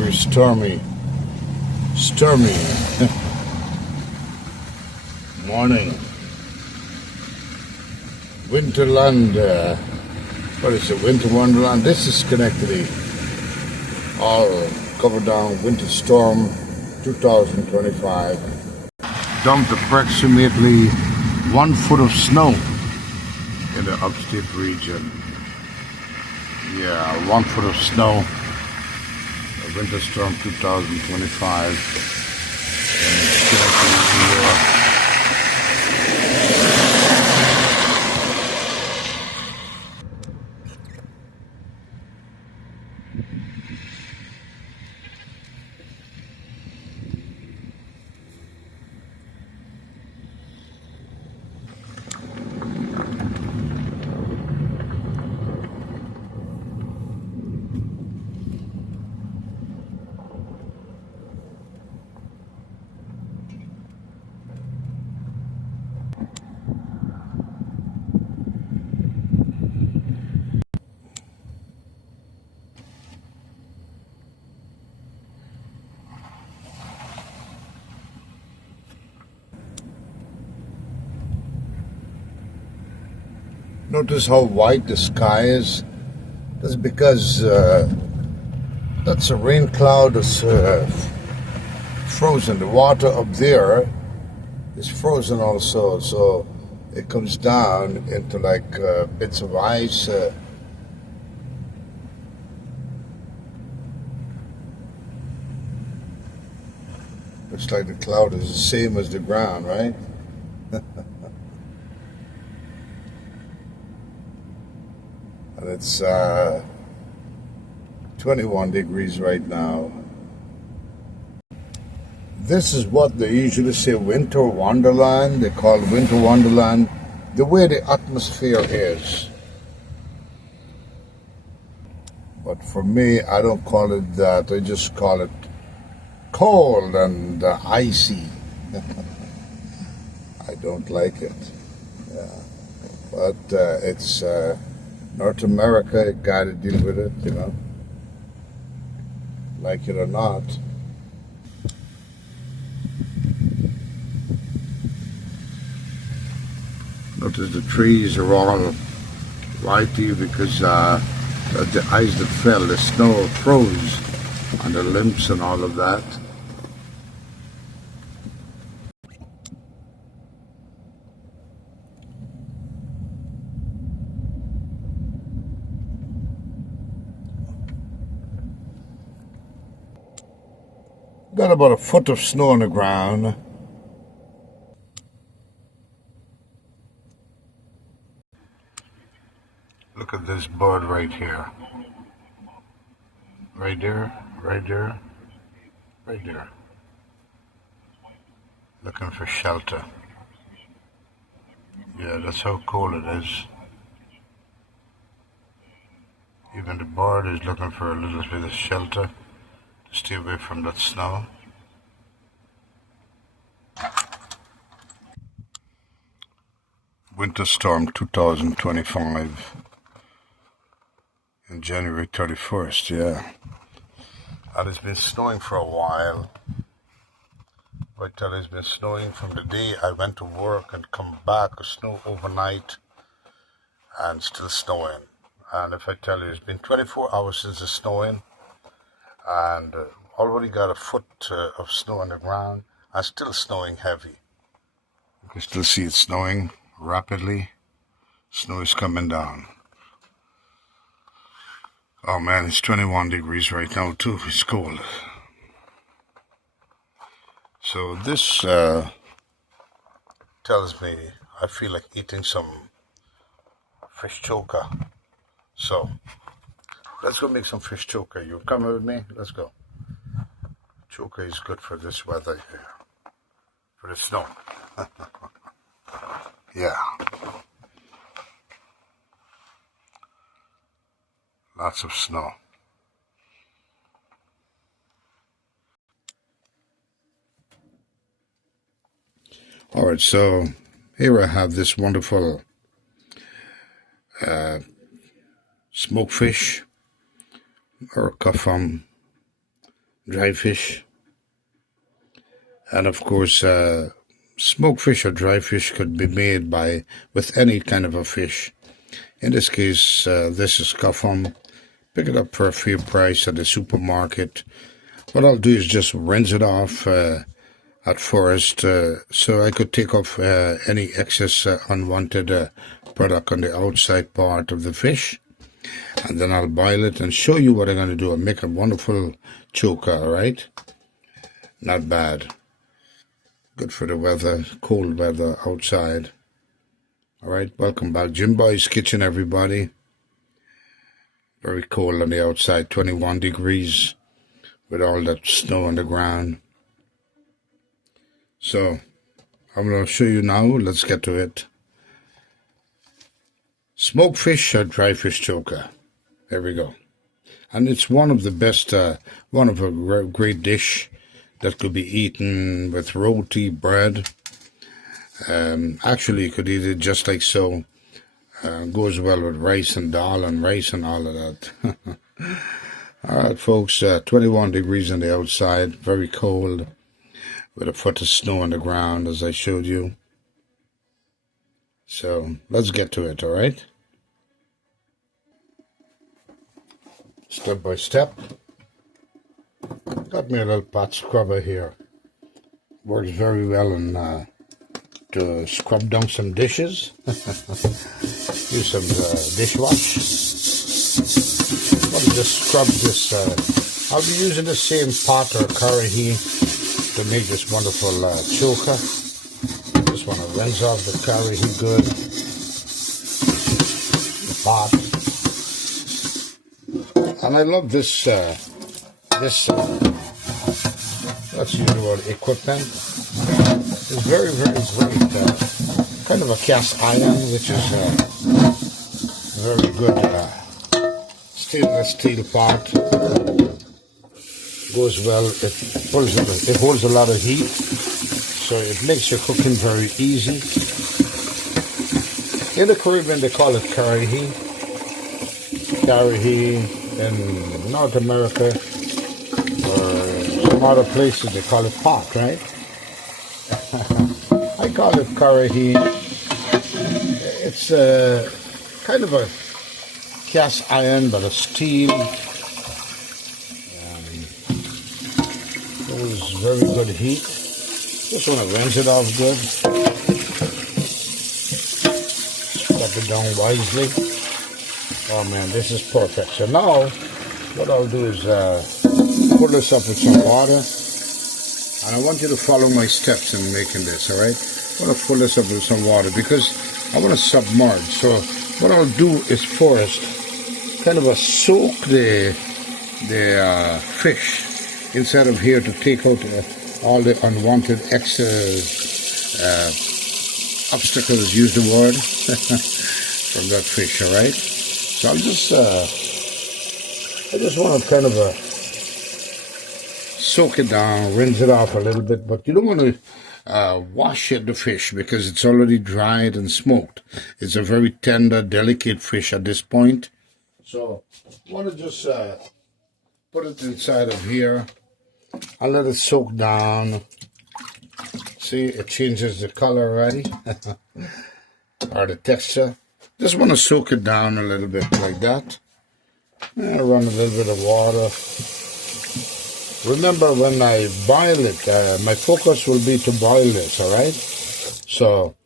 very stormy morning. Winterland, what is it, Winter Wonderland? This is Schenectady. All covered down, winter storm 2025. Dumped approximately 1 foot of snow in the upstate region. Yeah, 1 foot of snow. Winter storm 2025 in Choka, New York. Notice how white the sky is. That's because that's a rain cloud that's frozen. The water up there is frozen also, so it comes down into like bits of ice. Looks like the cloud is the same as the ground, right? And it's 21 degrees right now. This is what they usually say Winter Wonderland. They call it Winter Wonderland the way the atmosphere is. But for me, I don't call it that. I just call it cold and icy. I don't like it. Yeah. But it's North America, you gotta deal with it, you know, like it or not. Notice the trees are all whitey because the ice that fell, the snow froze on the limbs and all of that. Got about a foot of snow on the ground. Look at this bird right here. Right there, right there, right there. Looking for shelter. Yeah, that's how cold it is. Even the bird is looking for a little bit of shelter to stay away from that snow. Winter storm 2025 on January 31st, yeah. And it's been snowing for a while. I tell you, it's been snowing from the day I went to work and come back, snow overnight and still snowing. And if I tell you, it's been 24 hours since it's snowing and already got a foot of snow on the ground and still snowing heavy. You can still see it snowing rapidly. Snow is coming down. Oh man, it's 21 degrees right now too. It's cold. So this tells me I feel like eating some fish choka. So let's go make some fish choka. You coming with me? Let's go. Choka is good for this weather here, for the snow. Yeah. Lots of snow. All right, so here I have this wonderful smoked fish or kafam dry fish. And of course, smoked fish or dry fish could be made with any kind of a fish. In this case, this is Cuffum. Pick it up for a fair price at the supermarket. What I'll do is just rinse it off at first, so I could take off any excess unwanted product on the outside part of the fish. And then I'll boil it and show you what I'm going to do. I'll make a wonderful choka, alright? Not bad. Good for the weather, cold weather outside. Alright, welcome back. Jim Boy's Kitchen, everybody. Very cold on the outside, 21 degrees with all that snow on the ground. So, I'm going to show you now. Let's get to it. Smoked fish or dry fish choka. There we go. And it's one of the best, one of a great dish that could be eaten with roti, bread. Actually, you could eat it just like so. Goes well with rice and dal and rice and all of that. Alright, folks, 21 degrees on the outside, very cold, with a foot of snow on the ground, as I showed you. So, let's get to it, alright? Step by step. Got me a little pot scrubber here. Works very well in to scrub down some dishes. Use some dishwash. I'll just scrub this. I'll be using the same pot or karahi to make this wonderful choka. Just want to rinse off the karahi good. The pot. And I love this. Let's use the word equipment. It's very, very great. Kind of a cast iron, which is very good. Stainless steel pot. Goes well. It holds a lot of heat, so it makes your cooking very easy. In the Caribbean, they call it karahi. Karahi. In North America or some other places, they call it pot, right? I call it karahi. It's kind of a cast iron, but a steel. It was very good heat. Just want to rinse it off good. Step it down wisely. Oh man, this is perfect. So now, what I'll do is fill this up with some water. And I want you to follow my steps in making this, alright? I want to fill this up with some water because I want to submerge. So what I'll do is first kind of soak the fish inside of here to take out all the unwanted excess obstacles, use the word, from that fish, alright? So I just want to kind of soak it down, rinse it off a little bit, but you don't want to wash the fish because it's already dried and smoked. It's a very tender, delicate fish at this point. So I want to just put it inside of here. I'll let it soak down. See, it changes the color already, or the texture. Just want to soak it down a little bit like that. And run a little bit of water. Remember, when I boil it, my focus will be to boil this, alright? So,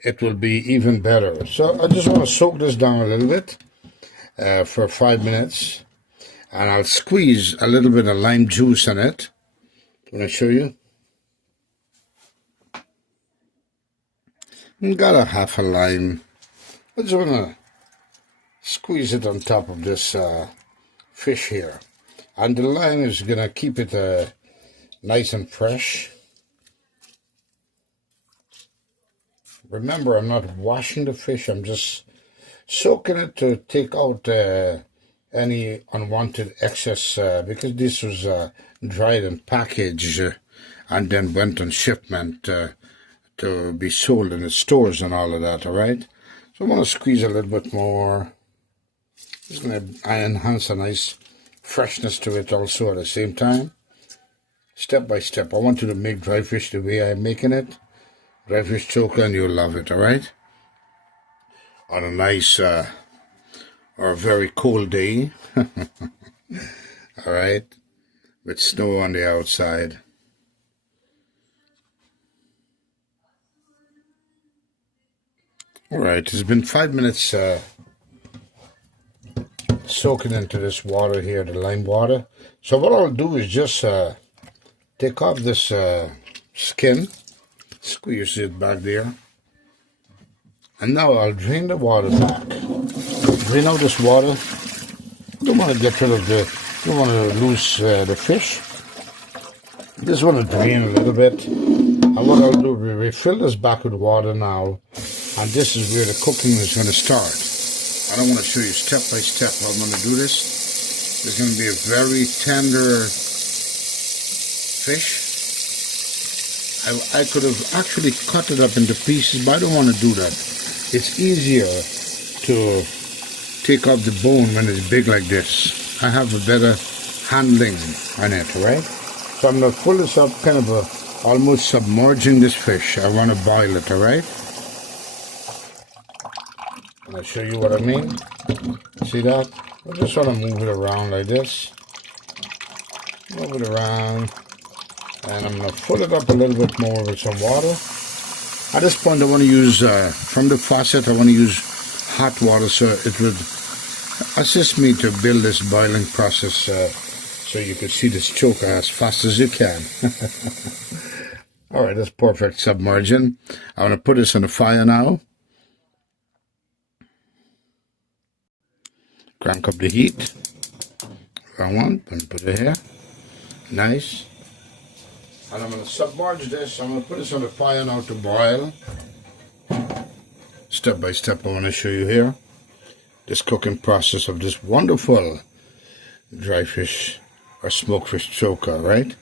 it will be even better. So, I just want to soak this down a little bit for 5 minutes. And I'll squeeze a little bit of lime juice in it. I'm going to show you. Got a half a lime. I just want to squeeze it on top of this fish here. And the lime is going to keep it nice and fresh. Remember, I'm not washing the fish. I'm just soaking it to take out any unwanted excess because this was dried and packaged and then went on shipment to be sold in the stores and all of that, alright? So I want to squeeze a little bit more. It's going to enhance a nice freshness to it also at the same time. step by step. I want you to make dry fish the way I'm making it. Dry fish choka, and you'll love it, all right? On a nice or a very cold day, all right? With snow on the outside. All right, it's been 5 minutes soaking into this water here, the lime water. So what I'll do is just take off this skin, squeeze it back there, and now I'll drain the water back. Drain out this water. Don't want to get rid of don't want to lose the fish. Just want to drain a little bit. And what I'll do, we refill this back with water now, and this is where the cooking is going to start. I don't want to show you step by step how I'm going to do this. It's going to be a very tender fish. I could have actually cut it up into pieces, but I don't want to do that. It's easier to take off the bone when it's big like this. I have a better handling on it, right? So I'm going to pull this up, kind of almost submerging this fish. I want to boil it, all right? I'll show you what I mean. See that? I just want to move it around like this. Move it around. And I'm going to fill it up a little bit more with some water. At this point, I want to use, from the faucet, I want to use hot water so it would assist me to build this boiling process so you can see this choker as fast as you can. All right, that's perfect submerging. I want to put this on the fire now. Crank up the heat. Round one, and put it here. Nice. And I'm going to submerge this. I'm going to put this on the fire now to boil. Step by step, I want to show you here this cooking process of this wonderful dry fish or smoked fish choka, right?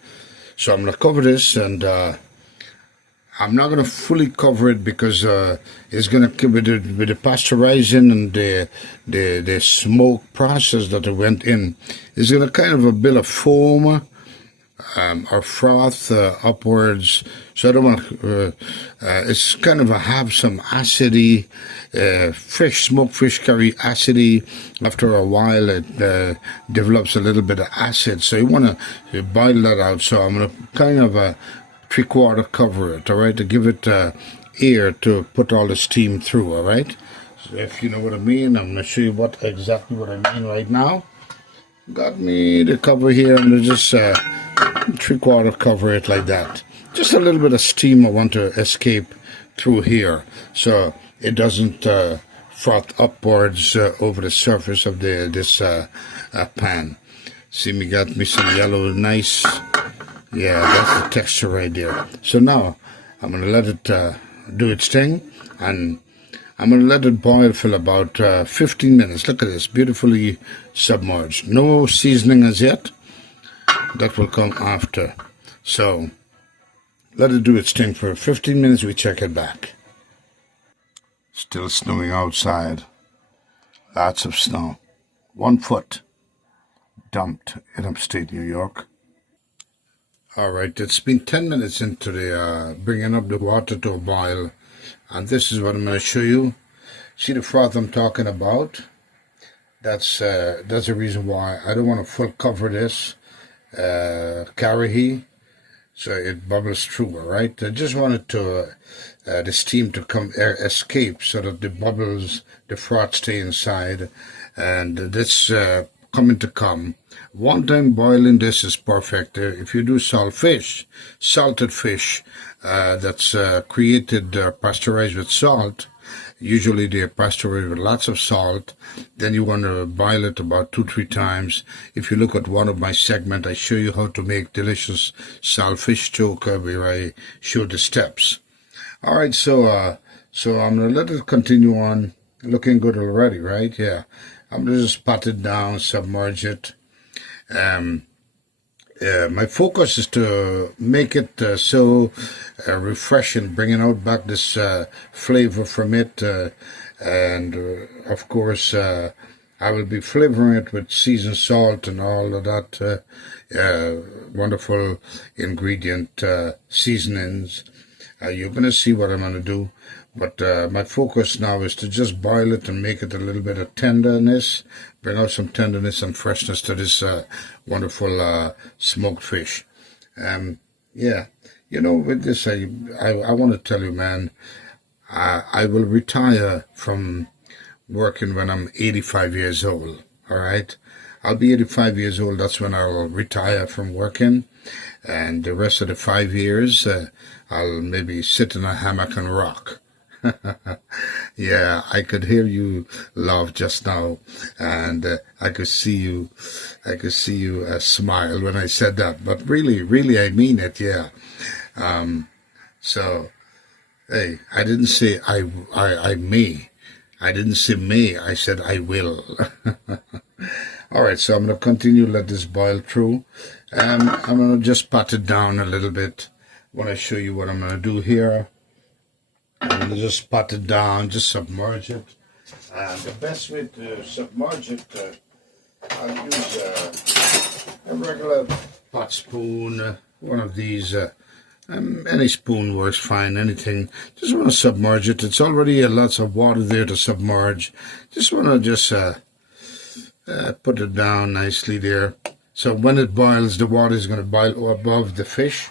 So I'm going to cover this, and I'm not going to fully cover it because it's going to, with the pasteurizing and the smoke process that it went in, it's going to kind of build a foam or froth upwards. So I don't want to, it's kind of have some acidity, smoked fish carry acidity. After a while it develops a little bit of acid, so you want to boil that out. So I'm going to kind of 3/4 cover it, all right, to give it air to put all the steam through, all right? So if you know what I mean, I'm going to show you exactly what I mean right now. Got me the cover here, and just 3/4 cover it like that. Just a little bit of steam I want to escape through here, so it doesn't froth upwards over the surface of this pan. See, me got me some yellow, nice. Yeah, that's the texture right there. So now I'm going to let it do its thing, and I'm going to let it boil for about 15 minutes. Look at this, beautifully submerged. No seasoning as yet. That will come after. So let it do its thing for 15 minutes. We check it back. Still snowing outside. Lots of snow. 1 foot dumped in upstate New York. All right, it's been 10 minutes into the bringing up the water to a boil, and this is what I'm going to show you. See the froth I'm talking about? That's the reason why I don't want to full cover this karahi, so it bubbles through. All right, I just wanted to the steam to escape so that the bubbles, the froth stay inside, and this coming to come. One time boiling this is perfect. If you do salted fish that's created pasteurized with salt, usually they're pasteurized with lots of salt, then you want to boil it about 2-3 times. If you look at one of my segments, I show you how to make delicious salted fish choka, where I show the steps. All right, so I'm going to let it continue on. Looking good already, right? Yeah. I'm going to just pat it down, submerge it. My focus is to make it so refreshing, bringing out back this flavor from it, and of course I I will be flavoring it with seasoned salt and all of that wonderful ingredient seasonings. You're going to see what I'm going to do. But my focus now is to just boil it and make it a little bit of tenderness, bring out some tenderness and freshness to this wonderful smoked fish. Yeah, you know, with this, I want to tell you, man, I will retire from working when I'm 85 years old, all right? I'll be 85 years old, that's when I'll retire from working. And the rest of the 5 years, I'll maybe sit in a hammock and rock. Yeah, I could hear you laugh just now, and I could see you smile when I said that. But really, I mean it. Yeah. So, hey, I didn't say I may. I didn't say may. I said I will. All right, so I'm gonna continue let this boil through. I'm gonna just pat it down a little bit. When I show you what I'm gonna do here. I'm going to just pat it down, just submerge it. And the best way to submerge it, I'll use a regular pot spoon, one of these, any spoon works fine, anything. Just want to submerge it. It's already lots of water there to submerge. Just want to put it down nicely there. So when it boils, the water is going to boil above the fish.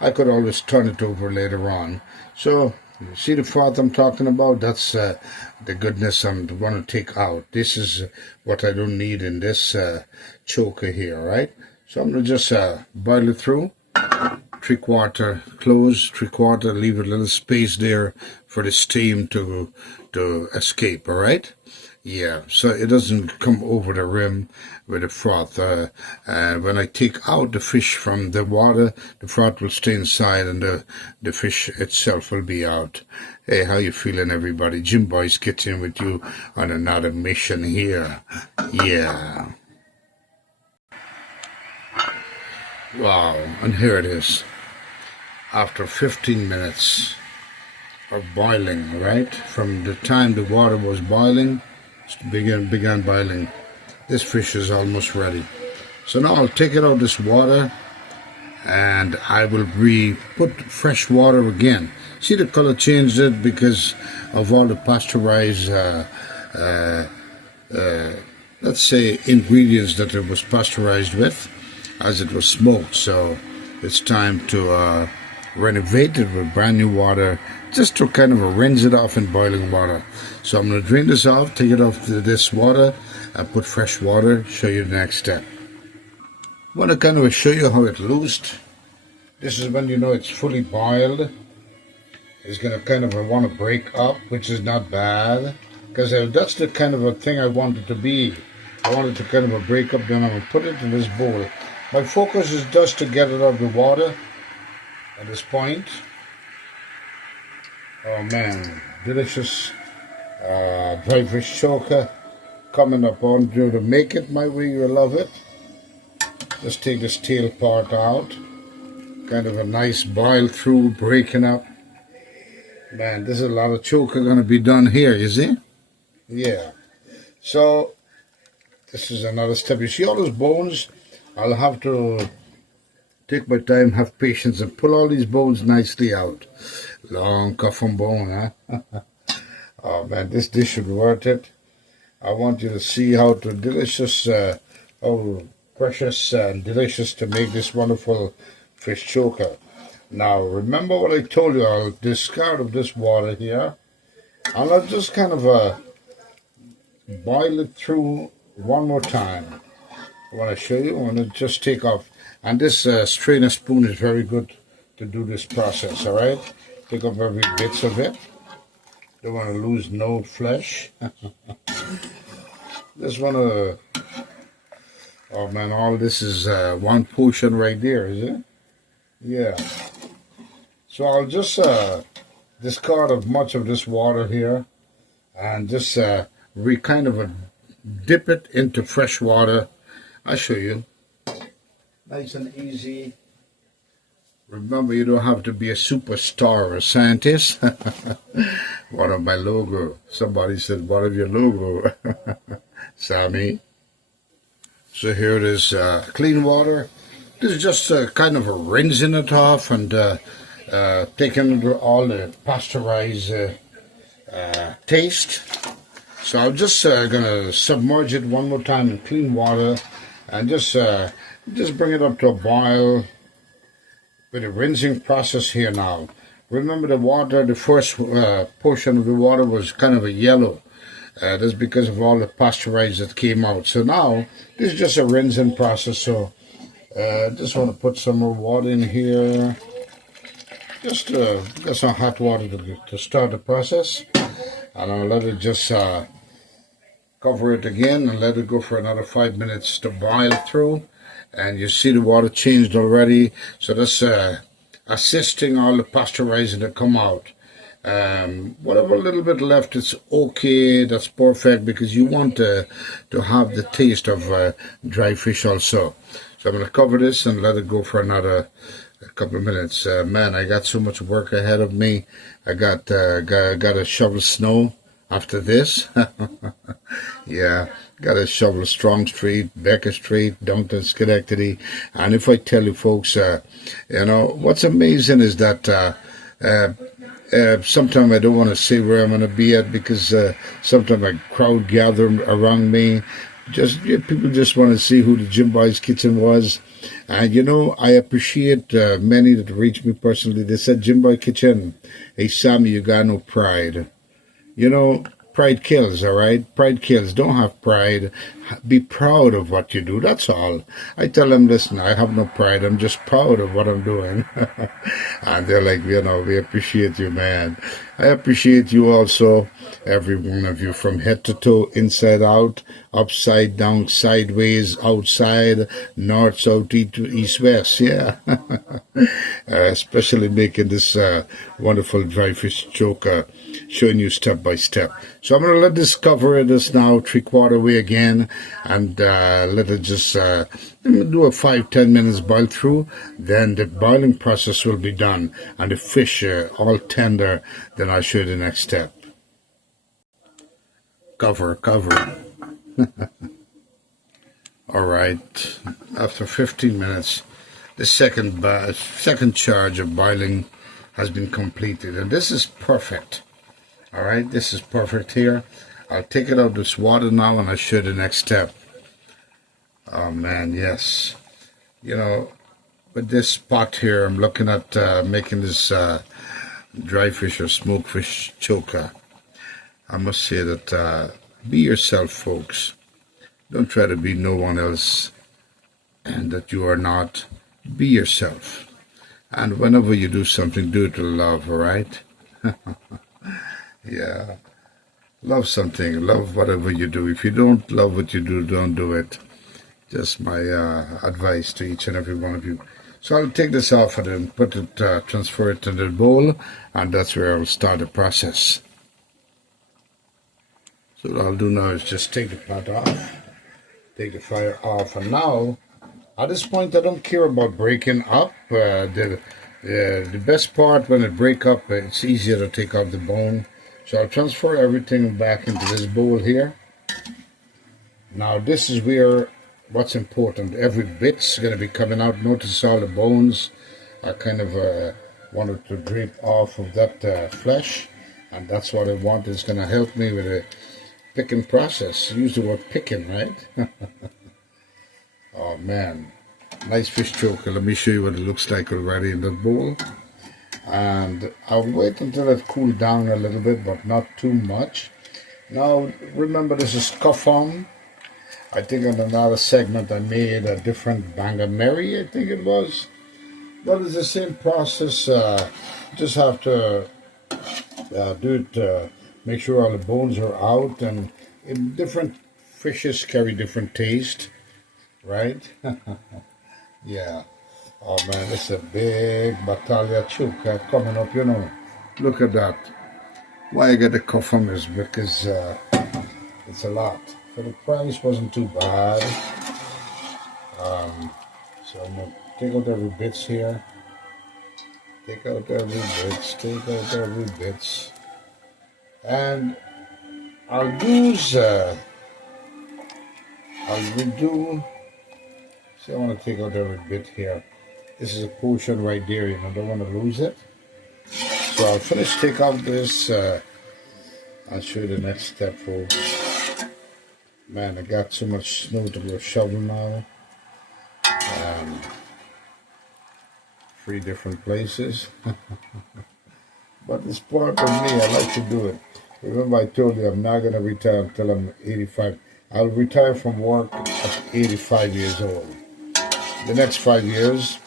I could always turn it over later on. So, you see the froth I'm talking about? That's the goodness I'm going to take out. This is what I don't need in this choker here, right? So I'm going to just boil it through. 3/4 close, 3/4, leave a little space there for the steam to escape, all right? Yeah, so it doesn't come over the rim with the froth. When I take out the fish from the water, the froth will stay inside and the fish itself will be out. Hey, how you feeling, everybody? Jim Boy's Kitchen with you on another mission here. Yeah. Wow, and here it is. After 15 minutes of boiling, right? From the time the water was boiling, began boiling. This fish is almost ready. So now I'll take it out of this water and I will put fresh water again. See the color changed it because of all the pasteurized, let's say, ingredients that it was pasteurized with as it was smoked. So it's time to renovate it with brand new water, just to kind of rinse it off in boiling water. So I'm going to drain this off, take it off to this water, and put fresh water, show you the next step. I want to kind of show you how it loosed. This is when you know it's fully boiled. It's going to kind of want to break up, which is not bad, because that's the kind of a thing I want it to be. I want it to kind of break up, then I'm going to put it in this bowl. My focus is just to get it out of the water at this point. Oh man, delicious dry fish choker coming up on you. To make it my way, you'll love it. Just take this tail part out. Kind of a nice boil through, breaking up. Man, there's a lot of choker going to be done here, you see? Yeah. So, this is another step. You see all those bones? I'll have to take my time, have patience, and pull all these bones nicely out. Long coffin bone, huh? Oh man, this dish should be worth it. I want you to see how delicious, how precious and delicious to make this wonderful fish choker. Now, remember what I told you, I'll discard of this water here. And I'll just kind of boil it through one more time. I want to show you, I want to just take off. And this strainer spoon is very good to do this process, all right? Take off every bits of it. Don't want to lose no flesh. Just want to, oh man, all this is one portion right there, is it? Yeah. So I'll just discard of much of this water here and just kind of dip it into fresh water. I'll show you. Nice and easy. Remember, you don't have to be a superstar or a scientist. What of my logo? Somebody said, what of your logo? Sammy. So here it is, clean water. This is just kind of a rinsing it off and taking all the pasteurized taste. So I'm just gonna submerge it one more time in clean water and just bring it up to a boil with a rinsing process here now. Remember the water, the first portion of the water was kind of a yellow. That's because of all the pasteurized that came out. So now this is just a rinsing process. So just want to put some more water in here. Just got some hot water to start the process. And I'll let it just cover it again and let it go for another 5 minutes to boil through. And you see the water changed already. So that's assisting all the pasteurizing to come out. Whatever little bit left, it's okay. That's perfect because you want to have the taste of dry fish also. So I'm going to cover this and let it go for another couple of minutes. Man, I got so much work ahead of me. I got to shovel snow after this. Yeah, got to shovel Strong Street, Becker Street, Duncan, Schenectady. And if I tell you folks, you know, what's amazing is that sometimes I don't want to say where I'm going to be at because sometimes a crowd gather around me. People just want to see who the Jim Boy's Kitchen was. And, you know, I appreciate many that reach me personally. They said, Jim Boy Kitchen, hey, Sammy, you got no pride. You know, pride kills, all right? Pride kills. Don't have pride. Be proud of what you do. That's all. I tell them, listen, I have no pride. I'm just proud of what I'm doing. And they're like, you know, we appreciate you, man. I appreciate you also, every one of you, from head to toe, inside out, upside down, sideways, outside, north, south, east, west. Yeah. Especially making this wonderful dry fish choker, showing you step by step. So I'm going to let this cover this now 3/4 way again, and let it just do a 5-10 minutes boil through. Then the boiling process will be done, and the fish all tender. Then I'll show you the next step. Cover. All right. After 15 minutes, the second charge of boiling has been completed, and this is perfect. All right, this is perfect here. I'll take it out of this water now and I'll show you the next step. Oh man, yes. You know, with this pot here, I'm looking at making this dry fish or smoked fish choka. I must say that be yourself, folks. Don't try to be no one else and that you are not. Be yourself. And whenever you do something, do it with love, all right? Yeah. Love something. Love whatever you do. If you don't love what you do, don't do it. Just my advice to each and every one of you. So I'll take this off and then put it, transfer it to the bowl, and that's where I'll start the process. So what I'll do now is just take the pot off, take the fire off, and now, at this point, I don't care about breaking up. The best part, when it breaks up, it's easier to take off the bone. So I'll transfer everything back into this bowl here. Now this is where what's important. Every bit's going to be coming out. Notice all the bones are kind of wanted to drape off of that flesh. And that's what I want. It's going to help me with the picking process. Use the word picking, right? Oh man. Nice fish choker. Let me show you what it looks like already in the bowl. And I'll wait until it cools down a little bit, but not too much. Now, remember, this is Kofong. I think in another segment I made a different Banga Mary, I think it was. But it's the same process. Just have to do it, make sure all the bones are out. And different fishes carry different taste, right? Yeah. Oh man, this is a big Battaglia Choka coming up, you know. Look at that. Why I get the Kofong is because it's a lot. So the price wasn't too bad. So I'm going to take out every bits here. Take out every bits. And I'll use I'll redo. See, I want to take out every bit here. This is a portion right there, you know, don't want to lose it. So I'll take out this. I'll show you the next step, folks. Man, I got so much snow to go shovel now. 3 different places. But it's part of me. I like to do it. Remember, I told you I'm not going to retire until I'm 85. I'll retire from work at 85 years old. The next 5 years,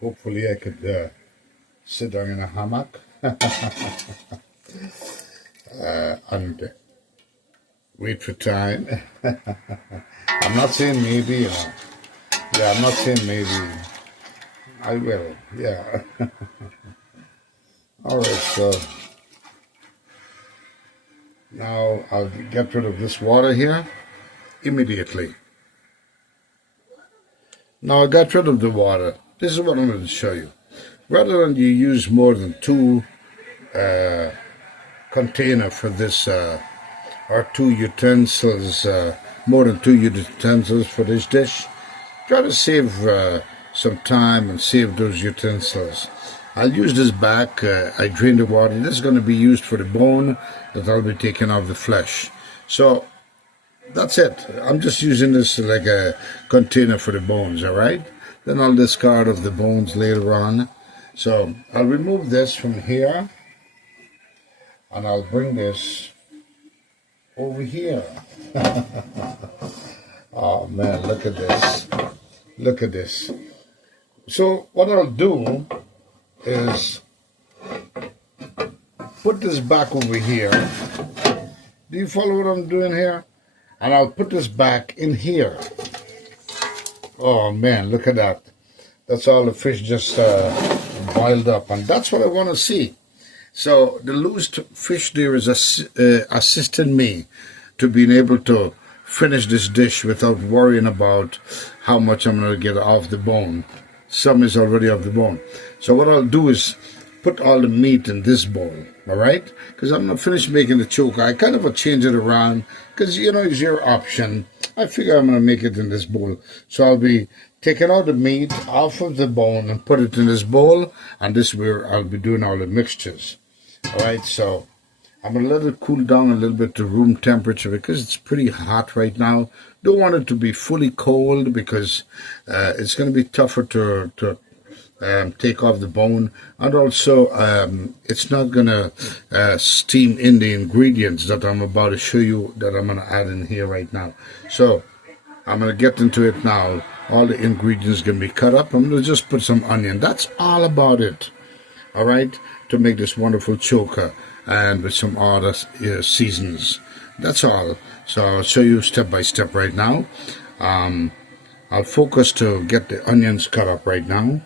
hopefully I could sit down in a hammock and wait for time. I'm not saying maybe, you know. Yeah, I'm not saying maybe. I will, yeah. Alright, so now I'll get rid of this water here immediately. Now I got rid of the water. This is what I'm going to show you. Rather than you use more than 2 containers for this, or 2 utensils, more than 2 utensils for this dish, try to save some time and save those utensils. I'll use this back. I drain the water. This is going to be used for the bone that I'll be taking off the flesh. So that's it. I'm just using this like a container for the bones, all right? Then I'll discard of the bones later on. So I'll remove this from here, and I'll bring this over here. Oh man, look at this. Look at this. So what I'll do is put this back over here. Do you follow what I'm doing here? And I'll put this back in here. Oh man, look at that. That's all the fish just boiled up. And that's what I want to see. So the loose fish there is assisting me to being able to finish this dish without worrying about how much I'm going to get off the bone. Some is already off the bone. So what I'll do is put all the meat in this bowl, all right? Because I'm not finished making the choka. I kind of will change it around because, you know, it's your option. I figure I'm going to make it in this bowl. So I'll be taking all the meat off of the bone and put it in this bowl, and this is where I'll be doing all the mixtures. All right, so I'm going to let it cool down a little bit to room temperature because it's pretty hot right now. Don't want it to be fully cold because it's going to be tougher to take off the bone. And also, it's not going to steam in the ingredients that I'm about to show you that I'm going to add in here right now. So I'm going to get into it now. All the ingredients are going to be cut up. I'm going to just put some onion. That's all about it. All right, to make this wonderful choka, and with some other seasons. That's all. So I'll show you step by step right now. I'll focus to get the onions cut up right now.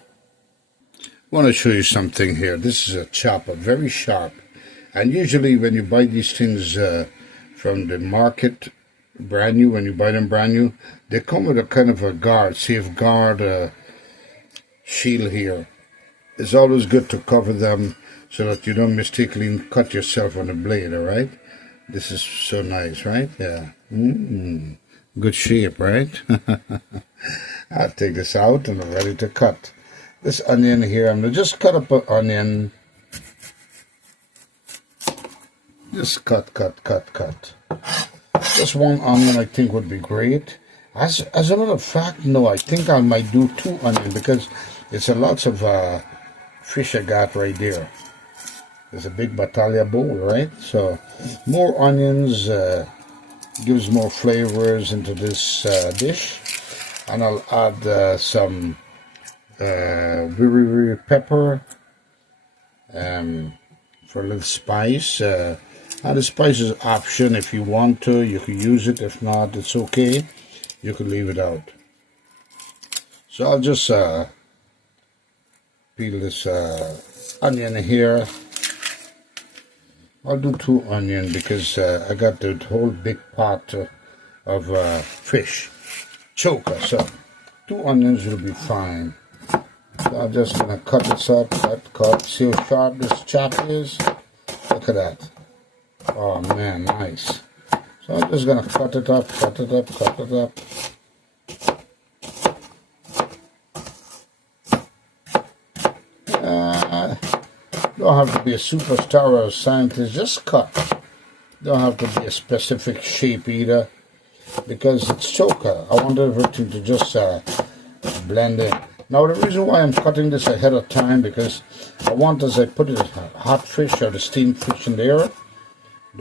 I want to show you something here. This is a chopper, very sharp. And usually when you buy these things from the market, brand new, when you buy them brand new, they come with a kind of a guard, safeguard shield here. It's always good to cover them so that you don't mistakenly cut yourself on the blade, all right? This is so nice, right? Yeah. Good shape, right? I'll take this out and I'm ready to cut. This onion here, I'm going to just cut up an onion. Just cut. Just one onion I think would be great. As a matter of fact, no, I think I might do 2 onions because it's a lots of fish I got right there. There's a big battaglia bowl, right? So more onions gives more flavors into this dish. And I'll add some very pepper for a little spice. And the spice is option. If you want to, you can use it. If not, it's okay. You can leave it out. So I'll just peel this onion here. I'll do 2 onions because I got the whole big pot of fish, choka. So 2 onions will be fine. So I'm just gonna cut this up, cut. See how sharp this chop is? Look at that. Oh man, nice. So I'm just going to cut it up, cut it up, cut it up. Don't have to be a superstar or a scientist, just cut. Don't have to be a specific shape either, because it's Choka. I want everything to just blend in. Now the reason why I'm cutting this ahead of time, because I want, as I put it, hot fish or the steamed fish in there,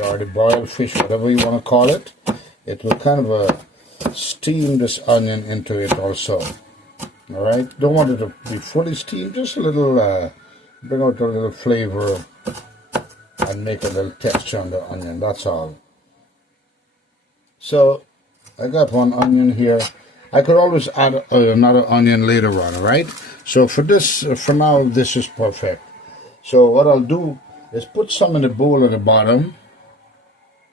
or the boiled fish, whatever you want to call it, it will kind of steam this onion into it also. Alright, don't want it to be fully steamed, just a little, bring out a little flavor and make a little texture on the onion, that's all. So, I got one onion here. I could always add another onion later on, alright? So for this, for now, this is perfect. So what I'll do is put some in the bowl at the bottom,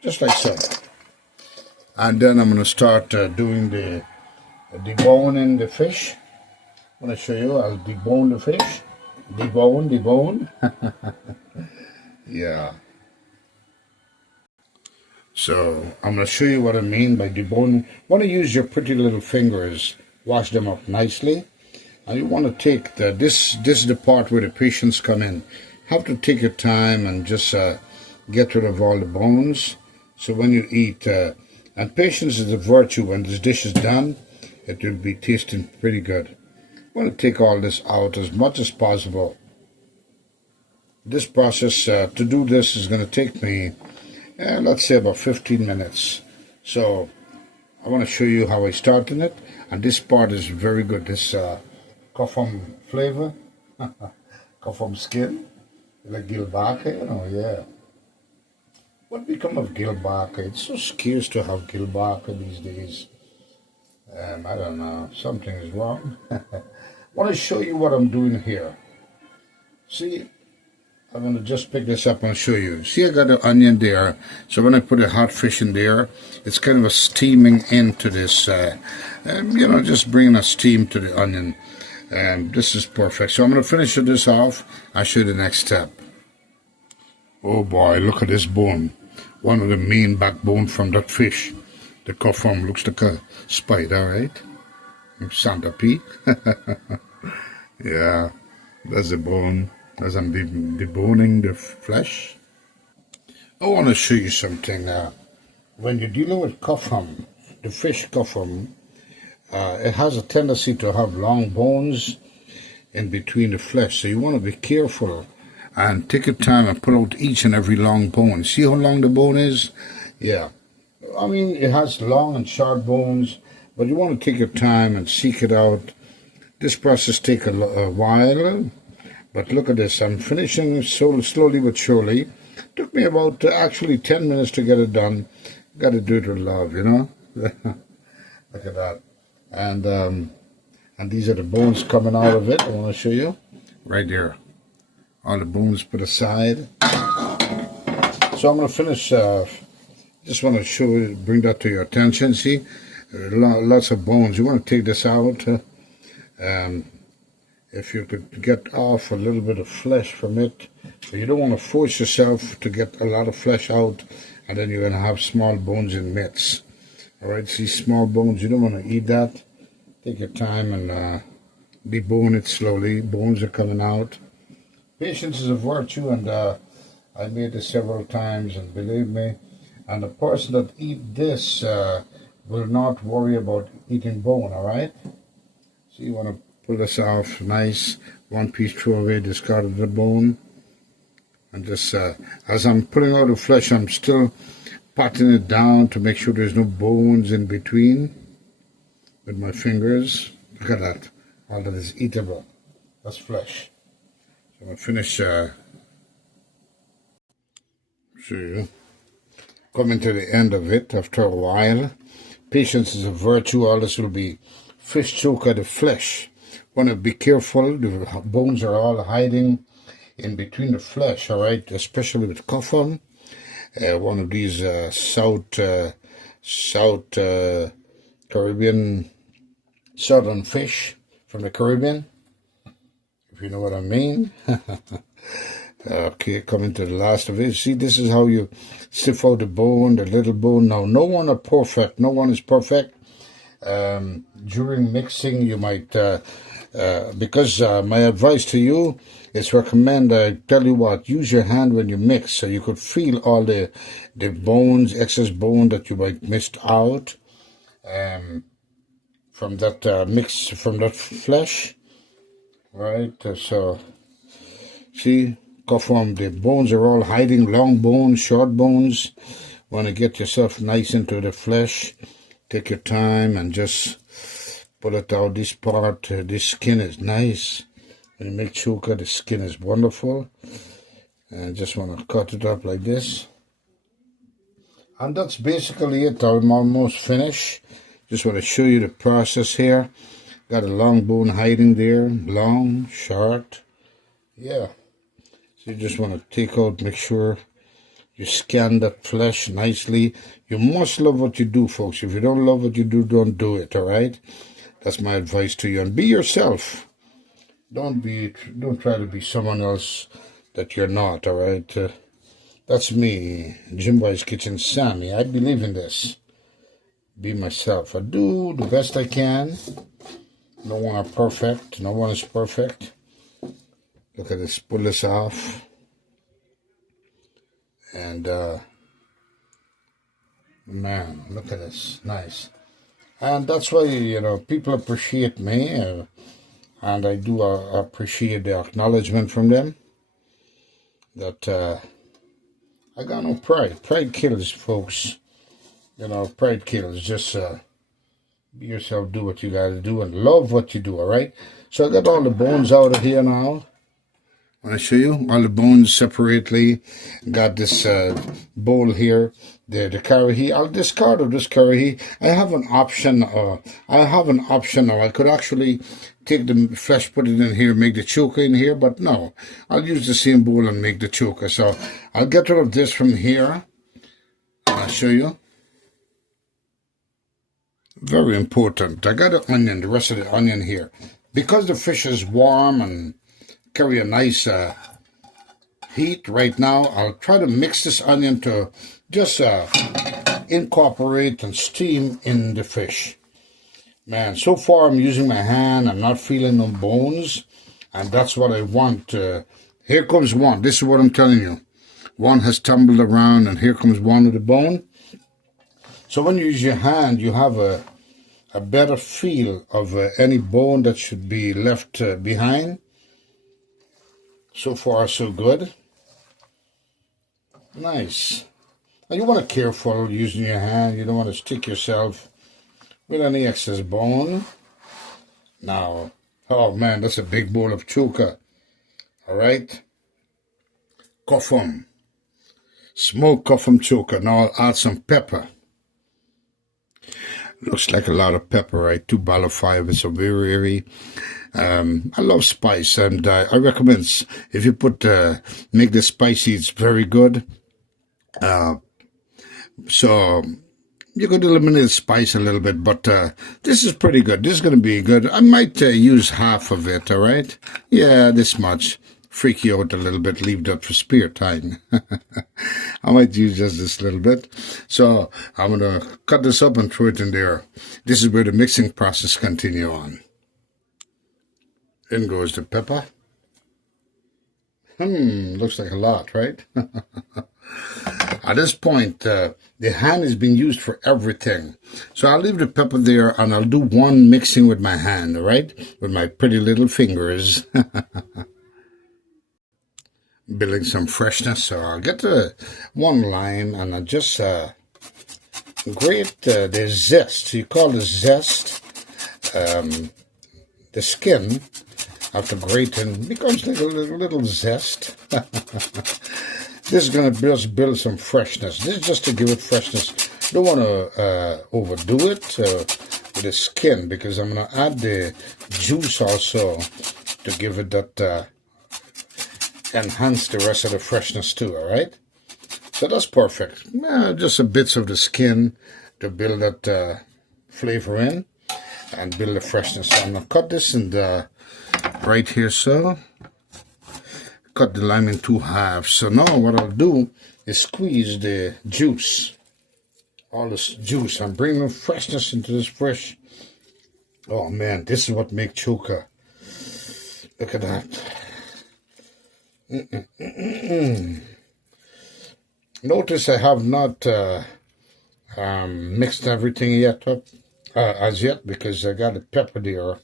just like so. And then I'm going to start doing the deboning the fish. I'm going to show you, I'll debone the fish. Debone. Yeah. So I'm going to show you what I mean by deboning. You want to use your pretty little fingers, wash them up nicely. And you want to take this is the part where the patients come in. Have to take your time and just get rid of all the bones. So when you eat, and patience is a virtue. When this dish is done, it will be tasting pretty good. I want to take all this out as much as possible. This process, to do this, is going to take me, let's say, about 15 minutes. So I want to show you how I started it. And this part is very good. This coffum flavor, coffum skin, like gilbaka, you know, yeah. What become of gilbaka? It's so scarce to have gilbaka these days. I don't know, something is wrong. I want to show you what I'm doing here. See, I'm going to just pick this up and show you. See, I got the onion there. So when I put a hot fish in there, it's kind of a steaming into this, you know, just bringing a steam to the onion. This is perfect. So I'm going to finish this off. I'll show you the next step. Oh boy, look at this bone. One of the main backbone from that fish. The coffum looks like a spider, right? Centipede. Yeah, that's the bone. As I'm deboning the flesh. I want to show you something. When you're dealing with coffum, the fish coffum, it has a tendency to have long bones in between the flesh. So you want to be careful and take your time and pull out each and every long bone. See how long the bone is? Yeah. I mean, it has long and short bones, but you want to take your time and seek it out. This process takes a while, but look at this. I'm finishing so slowly but surely. Took me about actually 10 minutes to get it done. Got to do it with love, you know. Look at that. And these are the bones coming out of it. I want to show you right there. All the bones put aside. So I'm going to finish. Just want to show you, bring that to your attention. See, lots of bones. You want to take this out. If you could get off a little bit of flesh from it, so you don't want to force yourself to get a lot of flesh out, and then you're going to have small bones in midst. All right, see, small bones. You don't want to eat that. Take your time and debone it slowly. Bones are coming out. Patience is a virtue, and I made this several times, and believe me, and the person that eat this will not worry about eating bone, all right? So you want to pull this off nice, one piece, throw away, discard the bone. And just, as I'm pulling out the flesh, I'm still patting it down to make sure there's no bones in between with my fingers. Look at that. All that is eatable. That's flesh. So I'm going to finish, show you. Coming to the end of it after a while. Patience is a virtue. All this will be fish choka, the flesh. Want to be careful. The bones are all hiding in between the flesh, all right? Especially with coffum. One of these South Caribbean, southern fish from the Caribbean, if you know what I mean. Okay, coming to the last of it. See, this is how you sift out the bone, the little bone. Now, no one are perfect. No one is perfect. During mixing, you might, because my advice to you is recommend, I tell you what, use your hand when you mix so you could feel all the bones, excess bone that you might missed out from that mix, from that flesh, right? So, see, from the bones are all hiding, long bones, short bones. Want to get yourself nice into the flesh. Take your time and just pull it out. This part, this skin is nice. When you make choka, the skin is wonderful. And I just want to cut it up like this. And that's basically it. I'm almost finished. Just want to show you the process here. Got a long bone hiding there. Long, short. Yeah. So you just want to take out, make sure you scan that flesh nicely. You must love what you do, folks. If you don't love what you do, don't do it, all right? That's my advice to you. And be yourself. Don't try to be someone else that you're not, all right? That's me, Jimboy's Kitchen Sammy. I believe in this. Be myself. I do the best I can. No one are perfect. No one is perfect. Look at this. Pull this off. And, man, look at this. Nice. And that's why, you know, people appreciate me. And I do appreciate the acknowledgement from them. That I got no pride. Pride kills, folks. You know, pride kills. Just be yourself, do what you got to do, and love what you do, all right? So I got all the bones out of here now. I want to show you all the bones separately. Got this bowl here, the curry. I'll discard of this curry. I have an option. I could actually take the flesh, put it in here, make the choka in here, but no. I'll use the same bowl and make the choka. So I'll get rid of this from here. I'll show you. Very important. I got the onion, the rest of the onion here. Because the fish is warm and carry a nice heat right now, I'll try to mix this onion to just incorporate and steam in the fish. Man, so far I'm using my hand. I'm not feeling no bones, and that's what I want. Here comes one. This is what I'm telling you. One has tumbled around, and here comes one with the bone. So when you use your hand, you have a better feel of any bone that should be left behind. So far, so good. Nice. Now you want to be careful using your hand. You don't want to stick yourself with any excess bone. Now, oh man, that's a big bowl of choka. All right. Koffum. Smoked koffum choka. Now I'll add some pepper. Looks like a lot of pepper, right? 2 ball of 5. It's a very I love spice, and I recommend if you put make the spicy, it's very good. So you could eliminate spice a little bit, but this is pretty good. This is going to be good. I might use half of it, all right? Yeah, this much. Freak you out a little bit. Leave that for spare time. I might use just this little bit. So I'm going to cut this up and throw it in there. This is where the mixing process continue on. In goes the pepper. Looks like a lot, right? At this point, the hand is being used for everything. So I'll leave the pepper there, and I'll do one mixing with my hand, all right? With my pretty little fingers. Building some freshness. So I'll get one lime, and I'll just grate the zest. You call the zest, the skin, after grating, becomes like a little zest. This is going to just build some freshness. This is just to give it freshness. Don't want to overdo it with the skin, because I'm going to add the juice also to give it that, enhance the rest of the freshness too, all right? So that's perfect. Just a bits of the skin to build that flavor in and build the freshness. So I'm going to cut this and right here, so. cut the lime in 2/2. So now what I'll do is squeeze the juice, all this juice. I'm bringing freshness into this fresh. Oh man, this is what makes Choka. Look at that. Notice I have not mixed everything yet up as yet, because I got the pepper there.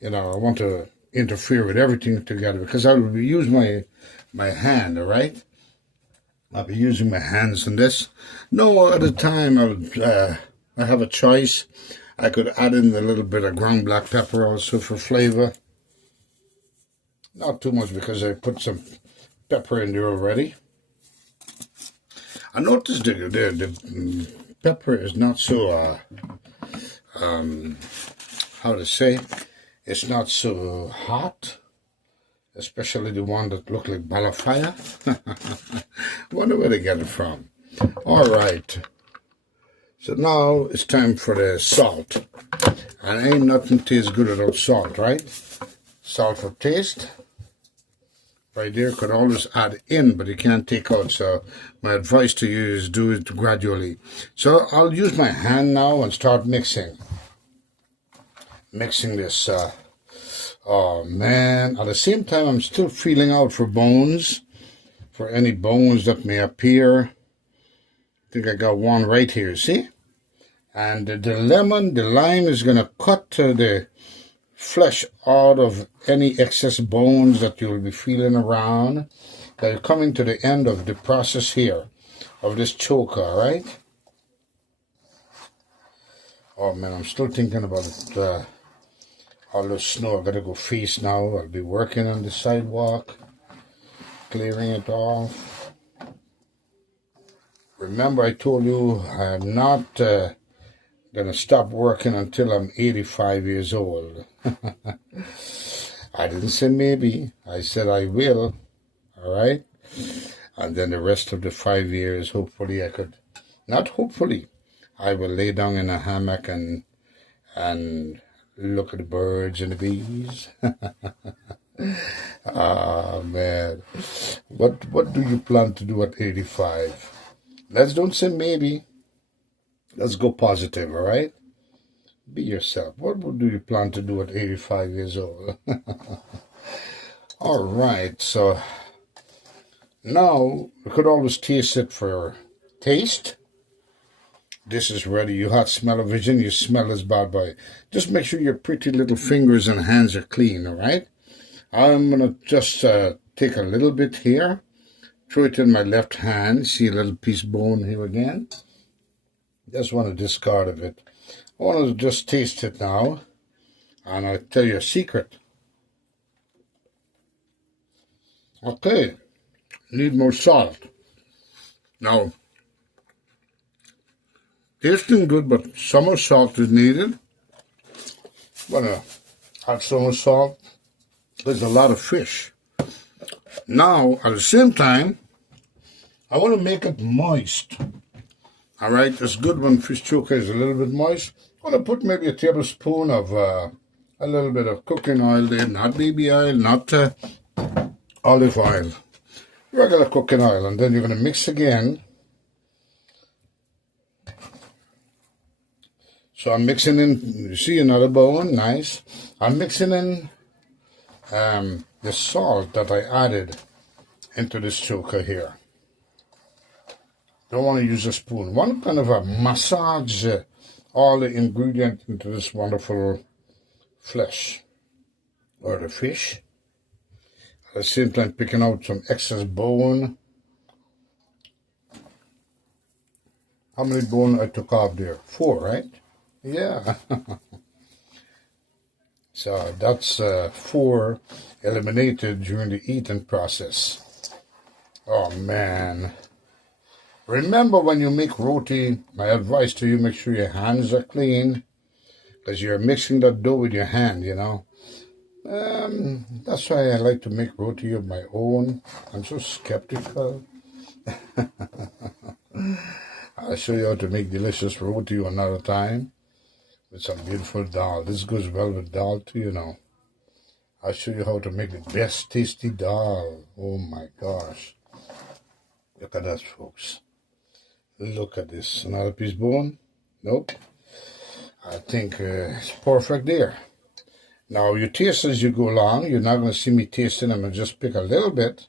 You know, I want to interfere with everything together, because I will use my hand, all right? I'll be using my hands in this. No other time I have a choice. I could add in a little bit of ground black pepper also for flavor. Not too much, because I put some pepper in there already. I noticed the pepper is not so, how to say, it's not so hot, especially the one that look like balafaya. Wonder where they get it from. All right. So now it's time for the salt. And ain't nothing tastes good without salt, right? Salt for taste. Right there, could always add in, but you can't take out. So my advice to you is do it gradually. So I'll use my hand now and start mixing. Mixing this. Oh man! At the same time, I'm still feeling out for bones, for any bones that may appear. I think I got one right here. See? And the lime is gonna cut the flesh out of any excess bones that you'll be feeling around. They're coming to the end of the process here of this choker, right? Oh man, I'm still thinking about it. All the snow, I gotta go face now. I'll be working on the sidewalk, clearing it off. Remember, I told you I'm not gonna stop working until I'm 85 years old. I didn't say maybe, I said I will, all right? And then the rest of the 5 years, hopefully I could, not hopefully, I will lay down in a hammock and look at the birds and the bees. Ah, man. What do you plan to do at 85? Let's don't say maybe. Let's go positive, all right? Be yourself. What do you plan to do at 85 years old? All right, so now we could always taste it for taste. This is ready. You had smell-o-vision, you smell this bad boy. Just make sure your pretty little fingers and hands are clean, all right? I'm going to just take a little bit here, throw it in my left hand. See a little piece of bone here again. Just want to discard of it. I want to just taste it now, and I'll tell you a secret. Okay, need more salt. Now, tasting good, but some more salt is needed. I'm gonna add some more salt. There's a lot of fish. Now, at the same time, I want to make it moist. All right, it's good when fish choka is a little bit moist. I'm going to put maybe a tablespoon of a little bit of cooking oil there, not baby oil, not olive oil, regular cooking oil. And then you're going to mix again. So I'm mixing in, you see another bone, nice. I'm mixing in the salt that I added into this choka here. Don't want to use a spoon. One kind of a massage all the ingredients into this wonderful flesh or the fish. At the same time picking out some excess bone. How many bone I took off there? 4, right? Yeah. So that's 4 eliminated during the eating process. Oh man. Remember, when you make roti, my advice to you, make sure your hands are clean, because you're mixing that dough with your hand, you know. That's why I like to make roti of my own. I'm so skeptical. I'll show you how to make delicious roti another time with some beautiful dal. This goes well with dal too, you know. I'll show you how to make the best tasty dal. Oh my gosh. Look at that, folks. Look at this. Another piece bone? Nope. I think it's perfect there. Now, you taste as you go along. You're not going to see me tasting them and just pick a little bit.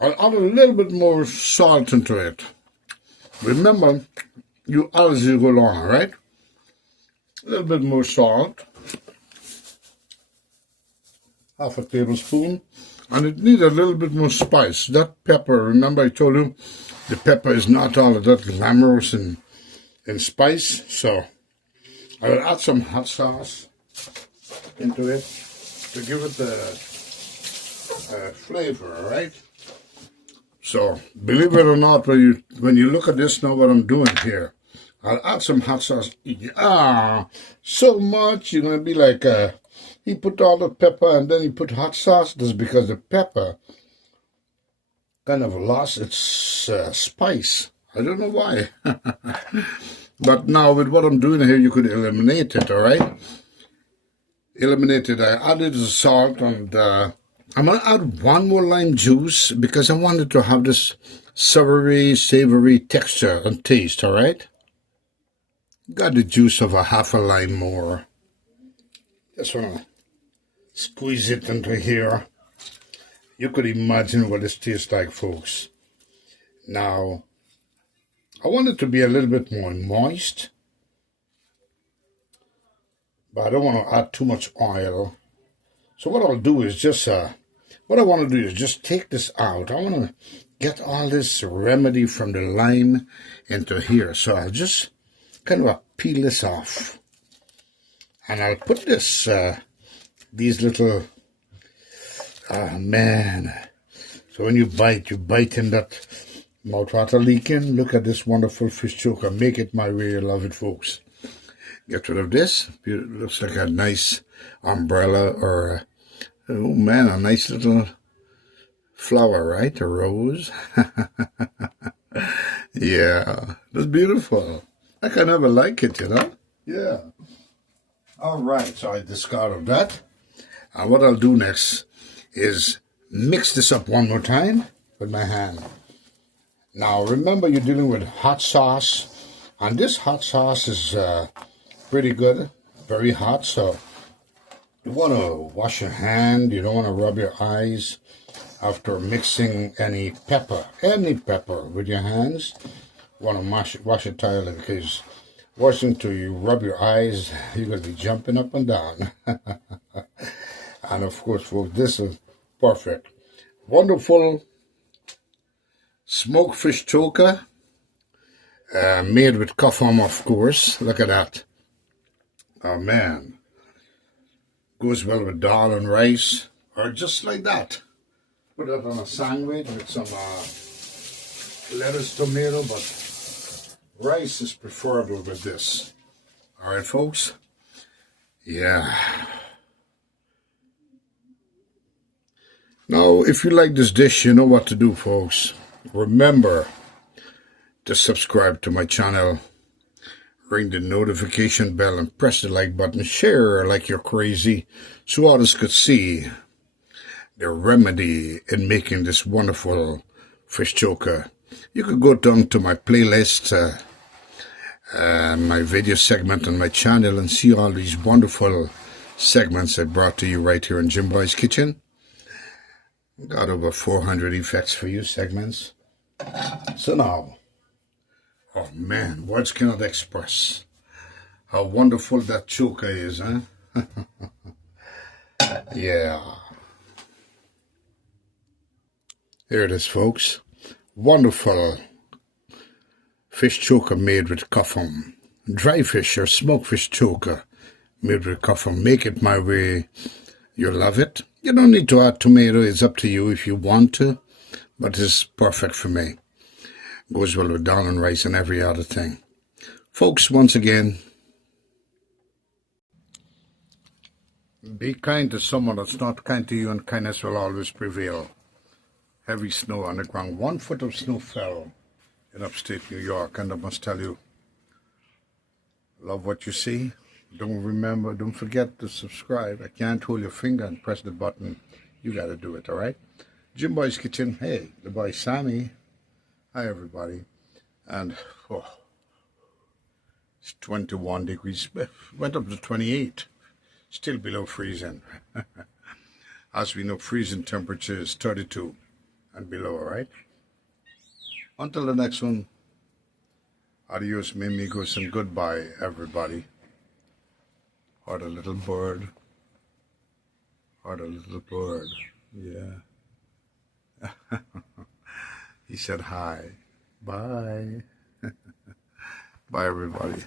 I'll add a little bit more salt into it. Remember, you add as you go along, all right? A little bit more salt. Half a tablespoon. And it needs a little bit more spice. That pepper, remember I told you, the pepper is not all of that glamorous and spice. So I will add some hot sauce into it to give it the flavor, all right? So believe it or not, when you look at this now, what I'm doing here, I'll add some hot sauce. So much you're gonna be like, he put all the pepper and then he put hot sauce. That's because the pepper kind of lost its spice. I don't know why. But now with what I'm doing here, you could eliminate it, all right? Eliminate it. I added the salt and I'm going to add one more lime juice because I wanted to have this savory texture and taste, all right? Got the juice of a half a lime more. Just want to squeeze it into here. You could imagine what this tastes like, folks. Now, I want it to be a little bit more moist, but I don't want to add too much oil. So what I'll do is just, what I want to do is just take this out. I want to get all this remedy from the lime into here. So I'll just kind of peel this off. And I'll put this, these little, man. So when you bite in that mouthwater leaking. Look at this wonderful fish choker. Make it my way, you love it, folks. Get rid of this. It looks like a nice umbrella or, oh man, a nice little flower, right? A rose. Yeah, that's beautiful. I can never like it, you know? Yeah. All right, so I discarded that. And what I'll do next is mix this up one more time with my hand. Now, remember you're dealing with hot sauce. And this hot sauce is pretty good, very hot. So you want to wash your hand. You don't want to rub your eyes after mixing any pepper with your hands. You want to wash it thoroughly because washing till you rub your eyes, you're going to be jumping up and down. And of course, folks, this is perfect. Wonderful smoked fish choka, made with kafam, of course. Look at that. Oh, man. Goes well with dal and rice, or just like that. Put that on a sandwich with some lettuce, tomato, but rice is preferable with this. All right, folks? Yeah. Now, if you like this dish, you know what to do, folks. Remember to subscribe to my channel, ring the notification bell, and press the like button. Share like you're crazy so others could see the remedy in making this wonderful fish choker. You could go down to my playlist, my video segment on my channel, and see all these wonderful segments I brought to you right here in Jim Boy's Kitchen. Got over 400 effects for you, segments. So now, oh man, words cannot express how wonderful that choker is, huh? Yeah. Here it is, folks. Wonderful fish choker made with kafam. Dry fish or smoked fish choker made with kafam. Make it my way. You'll love it. You don't need to add tomato. It's up to you if you want to, but it's perfect for me. Goes well with dal and rice and every other thing. Folks, once again, be kind to someone that's not kind to you, and kindness will always prevail. Heavy snow on the ground. 1 foot of snow fell in upstate New York, and I must tell you, love what you see. Don't forget to subscribe. I can't hold your finger and press the button. You got to do it, all right? Jim Boy's Kitchen. Hey, the boy Sammy. Hi, everybody. And it's 21 degrees. Went up to 28. Still below freezing. As we know, freezing temperature is 32 and below, all right? Until the next one, adios, mi amigos, and goodbye, everybody. Heart a little bird. Heart a little bird. Yeah. He said hi. Bye. Bye, everybody.